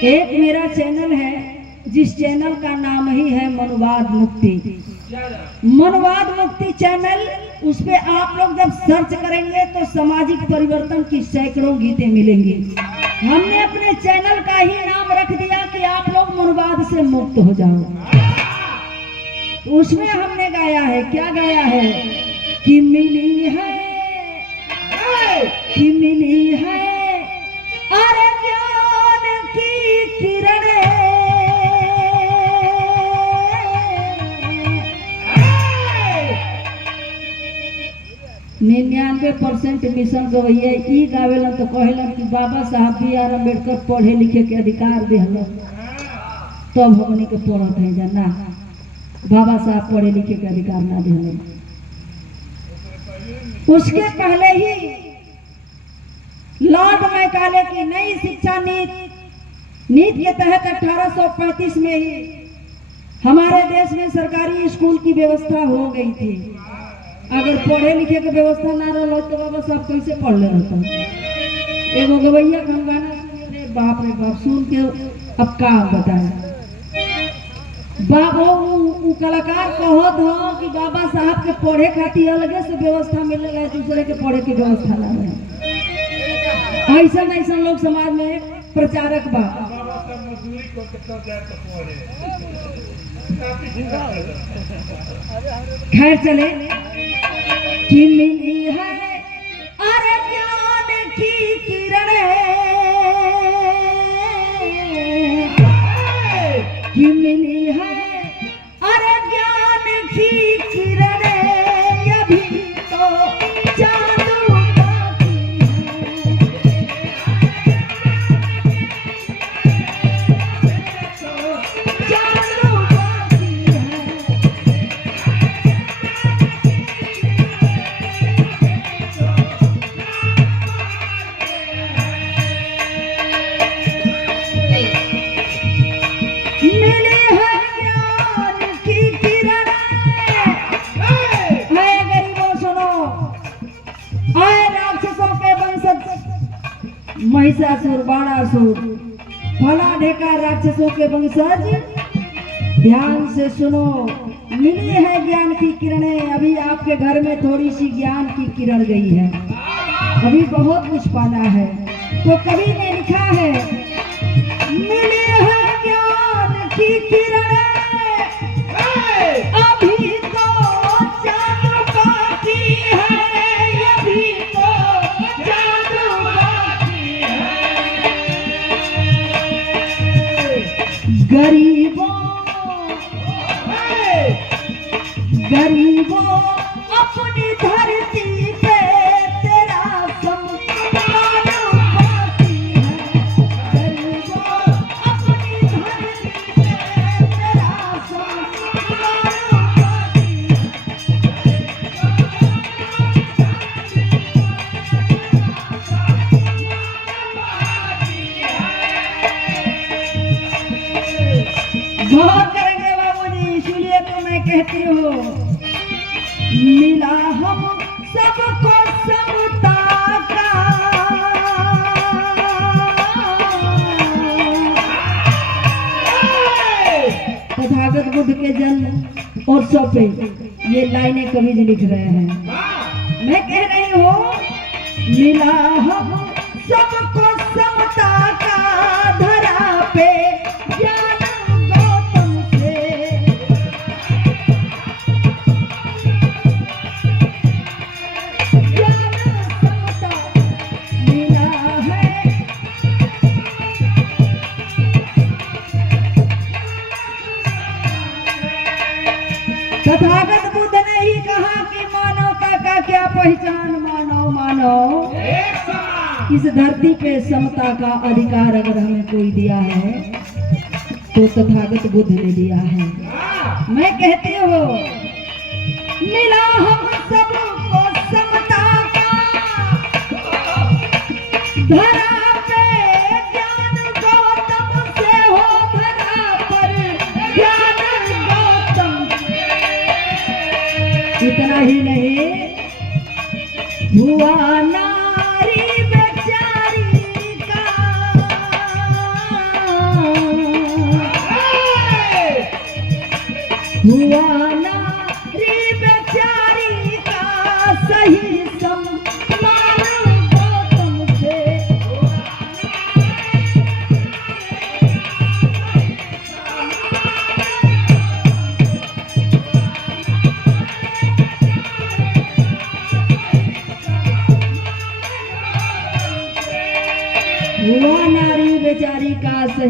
एक मेरा चैनल है जिस चैनल का नाम ही है मनवाद मुक्ति। मनवाद मुक्ति चैनल, उस पे आप लोग जब सर्च करेंगे तो सामाजिक परिवर्तन की सैकड़ों गीतें मिलेंगी। हमने अपने चैनल का ही नाम रख दिया कि आप लोग मनवाद से मुक्त हो जाओ। तो उसमें हमने गाया है, क्या गाया है कि मिली है, कि मिली है अरे ज्ञान की किरण, 99% मिशन गवैया ई गावेलन तो कहेलन कि बाबा साहब B.R. अम्बेडकर पढ़े लिखे के अधिकार देहलन, तब हमने के पढ़त है जाना। बाबा साहब पढ़े लिखे के अधिकार ना देहलन। उसके पहले ही लॉर्ड मैकाले की नई शिक्षा नीति के तहत 1835 में ही हमारे देश में सरकारी स्कूल की व्यवस्था हो गई थी। अगर पढ़े लिखे के व्यवस्था ना रहा तो बाबा साहब कैसे पढ़ ले रहता। एगो गवैया का हम गाना सुने, बाप रे बाप, सुन के अब का बताए। बाबू कलाकार कहत हो कि बाबा साहब के पढ़े खातिर अलगे से व्यवस्था मिले रहे, दूसरे के पढ़े की व्यवस्था ना रहे। ऐसा ऐसा लोग समाज में प्रचारक बा। खैर चले कि मिली है अरे ज्ञान की किरण, कि मिली है अरे ज्ञान की किरण, अभी तो चांद बाकी महिषासुर, बाणासुर, फला ढेका राक्षसों के वंशज, ध्यान से सुनो। मिली है ज्ञान की किरणें, अभी आपके घर में थोड़ी सी ज्ञान की किरण गई है, अभी बहुत कुछ पाना है। तो कवि ने लिखा है मिली है ज्ञान की किरणें, अभी तो चांद बाकी है, अभी तो चांद बाकी है। गरीबों गरीबों अपनी धरती पे तेरा सम्मान बाकी है। गरीबों अपनी धरती पे तेरा सम्मान बाकी है। बहुत करेंगे बाबूजी, इसीलिए तो मैं कहती हूँ मिला हम सबको समता का, तथागत बुद्ध के जन्म और सब पे ये लाइनें कवि जी लिख रहे हैं। मैं कह रही हूँ मिला हम सबको समता का, धरा पे ज्ञान गौतम से, ज्ञान समता मिला है। तथागत बुद्ध ने ही कहा कि मानवता का क्या पहचान, मानव मानव इस धरती पे समता का अधिकार अगर हमें कोई दिया है तो तथागत बुद्ध ने दिया है। मैं कहती हूँ मिला हम सबको समता का, धरा पे ज्ञान गौतम से हो, धरा पर ज्ञान गौतम। इतना ही नहीं, हुआ नारी बेचारी का हुआ नारी बेचारी का सही सम्मान गौतम से। हुआ नारी बेचारी का सही